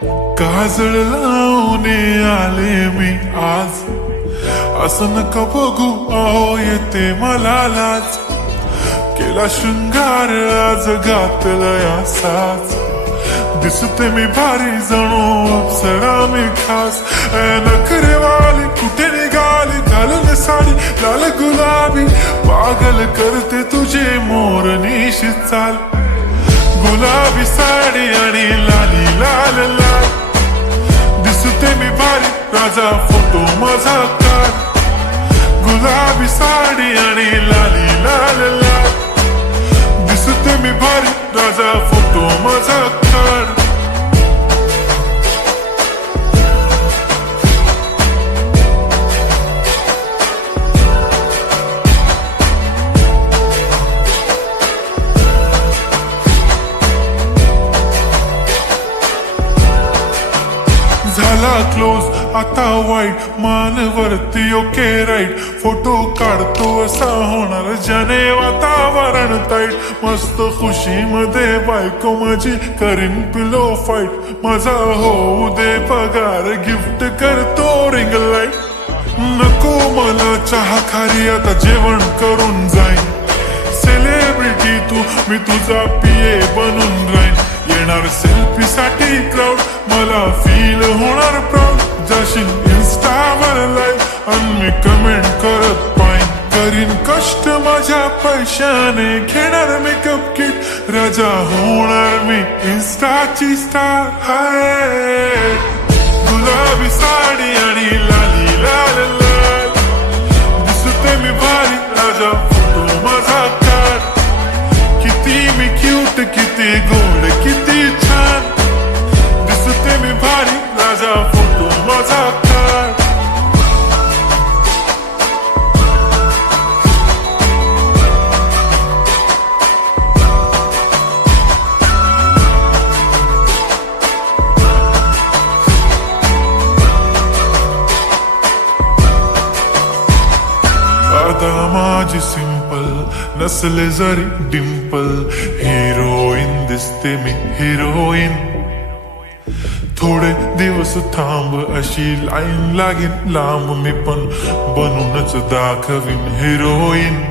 काजळ लावून आले मी आज, असं नका बघू अहो येते मला लाज. केला शृंगार आज घातलाय असाच, दिसते मी भारी जणू अप्सरा मी खास. नखरेवाली कुठे निघाली घालून साडी लाल गुलाबी, पागल करते तुझे मोरनीशी चाल. गुलाबी साडी आणि लाली लाल लाल, दिसते मी भारी राजा फोटो माझा काढ. गुलाबी साडी आणि लाली लाल लाल, दिसते मी भारी राजा फोटो माझा काढ. झाला क्लोज आता वाईट, मान वरती ओके राईट. फोटो काढतो असा होणार ज्याने वातावरण ताईट. मस्त खुशी मध्ये बायको माझी करीन पिलो फाईट. माझा होऊ दे पगार गिफ्ट करतो रिंग लाईट. नको मला चहा खारी आता जेवण करून जाईन. सेलिब्रिटी तू मी तुझा पिये बनून राहीन. येणार सेल्फी साठी क्राऊड मला फील होणार प्राऊड. जाशील इन्स्टावर लाईव्ह आणि मी कमेंट करत पाईन. करीन कष्ट माझ्या पैशाने घेणार मेकअप किट. राजा होणार मी इन्स्टाची स्टार. हाय गुलाबी साडी आणि लाली लाल लाल, दिसते मी भारी राजा फोटो माझा काढ. किती मी क्यूट किती गोड किती छान, दिसते मी भारी राजा फोटो माझा काढ. आता माझी सिंपल नसले जरी डिंपल, हिरोईन दिसते मी हिरोईन. थोडे दिवस थांब अशी लाईन लागेल लांब, मी पण बनूनच दाखवीन हिरोईन.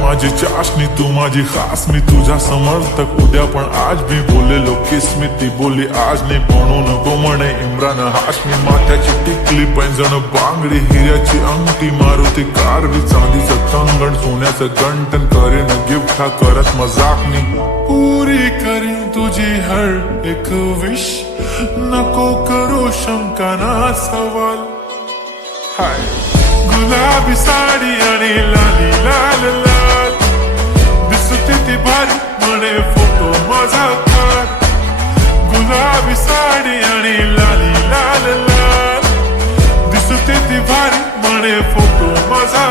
माझी चाशनी तू माझी खास, मी तुझा समर्थक उद्या पण आज मी बोलेलो किस्मी. ती बोली आज नाही म्हणून गो म्हणे इम्रान हाशमी. माथ्याची टिकली पैंजण बांगडी हिऱ्याची अंगठी, मारुती कारवी चांदीचं कंगण सोन्याचं गंटन. करेन गिफ्ट हा करत मजाकनी, पुरी करीन तुझी हर एक विश. नको करू शंका ना सवाल. हाय गुलाबी साडी आणि लाली लाल लाल, दिसते ती भारी म्हणे फोटो माझा काढ. गुलाबी साडी आणि लाली लाल लाल, दिसते ती भारी म्हणे फोटो माझा